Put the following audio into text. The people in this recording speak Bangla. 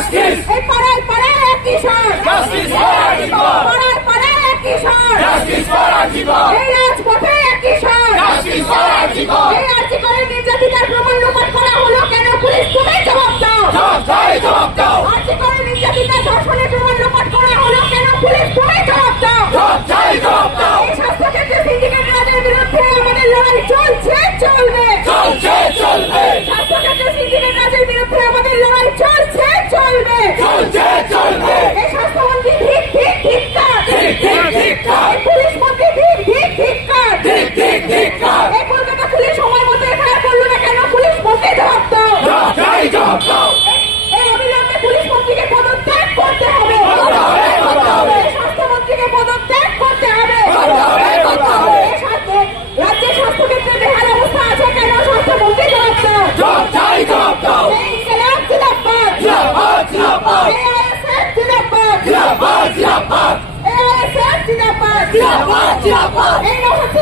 জাস্টিস এই পাড়ায় পাড়ায় একই স্বর জাস্টিস ফর আজিকর পাড়ায় পাড়ায় একই স্বর জাস্টিস ফর আজিকর এই রাজপথে একই স্বর জাস্টিস ফর আজিকর এই আর্জিকরের নির্যাতিতার প্রমাণ লোপাট করা হলো কেন পুলিশ তুমি জবাব দাও জবাব দাও আর্জিকরের নির্যাতিতার ধর্ষণের প্রমাণ লোপাট করা হলো কেন পুলিশ তুমি জবাব দাও জবাব দাও এই স্বাস্থ্যক্ষেত্রে সিন্ডিকেট রাজের বিরুদ্ধে আমাদের লড়াই চলছে চলবে চলবে স্বাস্থ্যক্ষেত্রে সিন্ডিকেট রাজের বিরুদ্ধে আমাদের লড়াই চলছে চলবে চলবে এই স্বাস্থ্যমন্ত্রী ঠিক ঠিক ধিক্কার ধিক্কার এই পুলিশ মন্ত্রী ঠিক ঠিক ধিক্কার ধিক্কার এই কলকাতা পুলিশ সময় মতো এফআইআর করলো না কেন পুলিশ মন্ত্রী জবাব দাও জবাব দাও এই অবিলম্বে পুলিশ মন্ত্রীকে পদত্যাগ করতে হবে এই স্বাস্থ্যমন্ত্রীকে পদত্যাগ করতে হবে এই রাজ্যের স্বাস্থ্যক্ষেত্রে বেহাল অবস্থা আছে কেন স্বাস্থ্যমন্ত্রী জবাব দাও জবাব দাও এই ইনকিলাব জিন্দাবাদ জিন্দাবাদ AISF জিন্দাবাদ জিন্দাবাদ AISF জিন্দাবাদ জিন্দাবাদ এই নৌহাটি